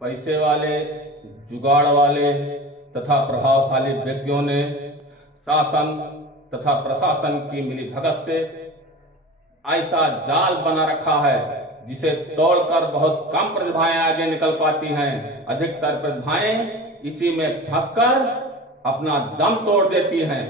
पैसे वाले, जुगाड़ वाले तथा प्रभावशाली व्यक्तियों ने शासन तथा प्रशासन की मिलीभगत से ऐसा जाल बना रखा है जिसे तोड़कर बहुत कम प्रतिभाएं आगे निकल पाती हैं। अधिकतर प्रतिभाएं इसी में फंसकर अपना दम तोड़ देती हैं।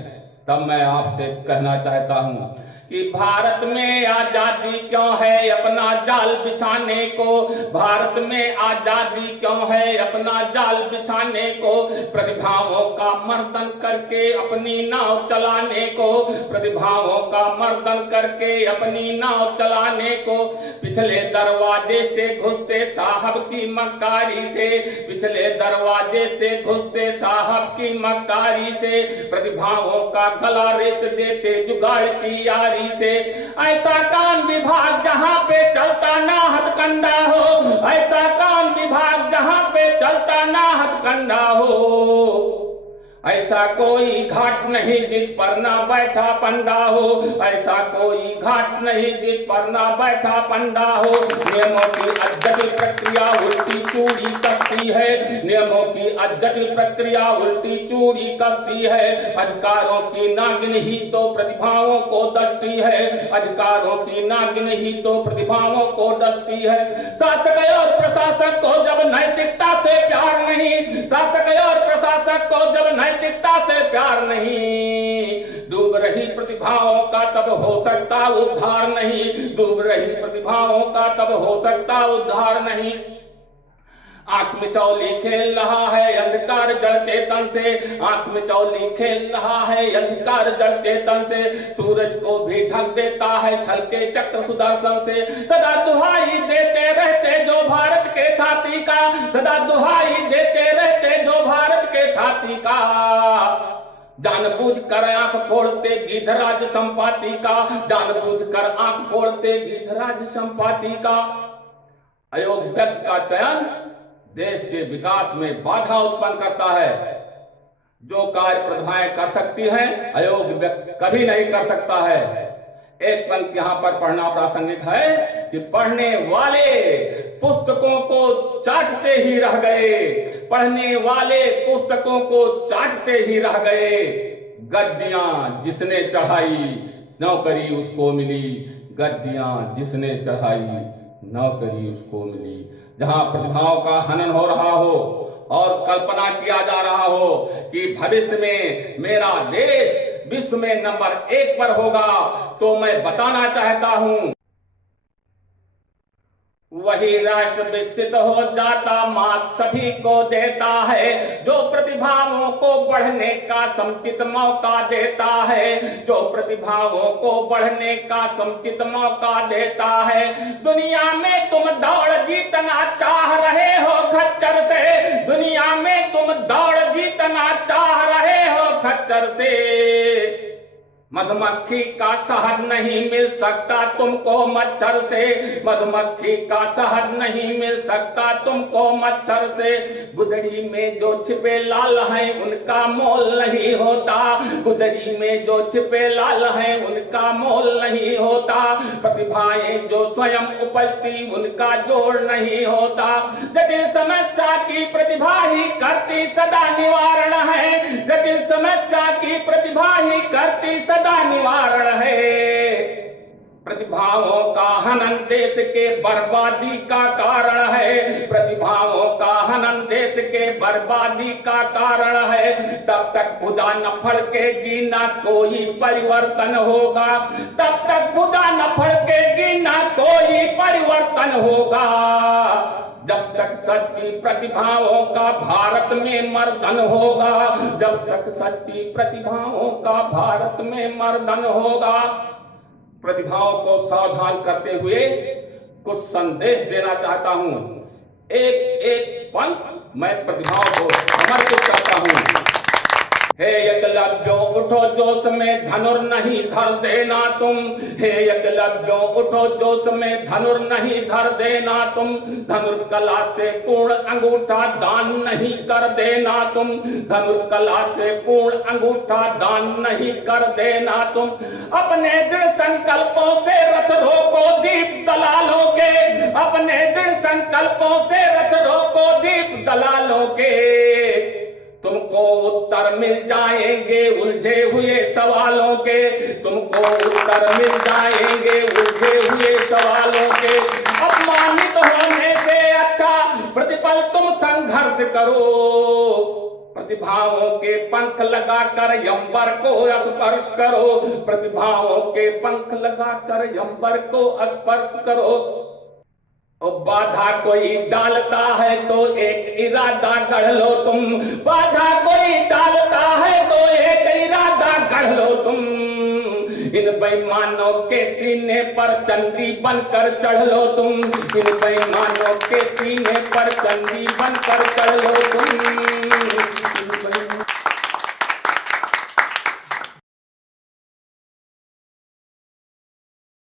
तब मैं आपसे कहना चाहता हूं कि भारत में आजादी क्यों है अपना जाल बिछाने को, भारत में आजादी क्यों है अपना जाल बिछाने को, प्रतिभाओं का मर्दन करके अपनी नाव चलाने को, प्रतिभाओं का मर्दन करके अपनी नाव चलाने को। पिछले दरवाजे से घुसते साहब की मक्कारी से, पिछले दरवाजे से घुसते साहब की मक्कारी से, प्रतिभाओं का गला रेत देते जुगाड़ की यारी से। ऐसा कान विभाग जहां पे चलता ना हथकंडा हो, ऐसा कान विभाग जहां पे चलता ना हथकंडा हो, ऐसा कोई घाट नहीं जिस पर ना बैठा पंडा हो, ऐसा कोई घाट नहीं जिस पर ना बैठा पंडा हो। नियमों की अजटिल प्रक्रिया उल्टी चूड़ी कसती है, नियमों की अजटिल प्रक्रिया उल्टी चूड़ी कसती है। अधिकारों की नागिन ही तो प्रतिभाओं को डसती है, अधिकारों की नागिन ही तो प्रतिभाओं को डसती है। शासक और प्रशासक को जब नैतिकता से प्यार नहीं, शासक और प्रशासक को जब नैतिकता से प्यार नहीं, डूब रही प्रतिभाओं का तब हो सकता उद्धार नहीं, डूब रही प्रतिभाओं का तब हो सकता उद्धार नहीं। आंख में चौली खेल रहा है अंधकार जड़ चेतन से, आंख में चौली खेल रहा है अंधकार जड़ चेतन से, सूरज को भी ढक देता है छल के चक्र सुदर्शन से। सदा दुहाई देते रहते जो भारत के छाती का, सदा दुहाई देते रहते जो भारत के छाती का, जानबूझकर आंख फोड़ते गिधराज संपाति का, जानबूझकर आंख फोड़ते गिधराज संपाति का। अयोग्य व्यक्ति का चयन देश के विकास में बाधा उत्पन्न करता है। जो कार्य प्रतिभाएं कर सकती हैं अयोग्य व्यक्ति कभी नहीं कर सकता है। एक पंक्ति यहां पर पढ़ना प्रासंगिक है कि पढ़ने वाले पुस्तकों को चाटते ही रह गए, पढ़ने वाले पुस्तकों को चाटते ही रह गए। गद्दियां जिसने चढ़ाई नौकरी उसको मिली, गद्दियां जिसने चढ़ाई नौकरी उसको मिली। जहां प्रतिभाओं का हनन हो रहा हो और कल्पना किया जा रहा हो कि भविष्य में मेरा देश विश्व में नंबर 1 पर होगा, तो मैं बताना चाहता हूं वही राष्ट्र विकसित हो जाता मात सभी को देता है, जो प्रतिभाओं को बढ़ने का समुचित मौका देता है, जो प्रतिभाओं को बढ़ने का समुचित मौका देता है। दुनिया में तुम दौड़ जीतना चाह रहे हो खच्चर से, दुनिया में तुम दौड़ जीतना चाह रहे हो खच्चर से, मधुमक्खी का शहद नहीं मिल सकता तुमको मच्छर से, मधुमक्खी का शहद नहीं मिल सकता तुमको मच्छर से। गुदड़ी में जो छिपे लाल हैं उनका मोल नहीं होता, गुदड़ी में जो छिपे लाल हैं उनका मोल नहीं होता। प्रतिभाएं जो स्वयं उपजती उनका जोड़ नहीं होता। जटिल समस्या की प्रतिभा ही करती सदा निवारण है, जटिल समस्या की प्रतिभा ही करती सदा निवारण है। प्रतिभाओं का हनन देश के बर्बादी का कारण है, प्रतिभाओं का हनन देश के बर्बादी का कारण है। तब तक बुदा न फड़केगी ना कोई परिवर्तन होगा, तब तक बुदा न फड़केगी ना कोई परिवर्तन होगा। जब तक सच्ची प्रतिभाओं का भारत में मर्दन होगा, जब तक सच्ची प्रतिभाओं का भारत में मर्दन होगा। प्रतिभाओं को सावधान करते हुए कुछ संदेश देना चाहता हूं। एक एक पंक्ति मैं प्रतिभाओं को समर्पित करता हूं। हे एकलव्यों उठो जोश में धनुर नहीं धर देना तुम, हे एकलव्यों उठो जोश में धनुर नहीं धर देना तुम। धनुर्कला से पूर्ण अंगूठा दान नहीं कर देना तुम, धनुर्कला से पूर्ण अंगूठा दान नहीं कर देना तुम। अपने दृढ़ संकल्पों से रथ रोको दीप दलालों के, अपने दृढ़ संकल्पों से रथ रोको दीप के तुमको उत्तर मिल जाएंगे उलझे हुए सवालों के, तुमको उत्तर मिल जाएंगे उलझे हुए सवालों के। अपमानित होने से अच्छा प्रतिपल तुम संघर्ष करो, प्रतिभाओं के पंख लगाकर यंबर को स्पर्श करो, प्रतिभाओं के पंख लगाकर यंबर को स्पर्श करो। और बाधा कोई डालता है तो एक इरादा गढ़ लो तुम, बाधा कोई डालता है तो एक इरादा गढ़ लो तुम। इन बेईमानों के सीने पर चंडी बनकर चढ़ लो तुम, इन बेईमानों के सीने पर चंडी बनकर चढ़ लो तुम।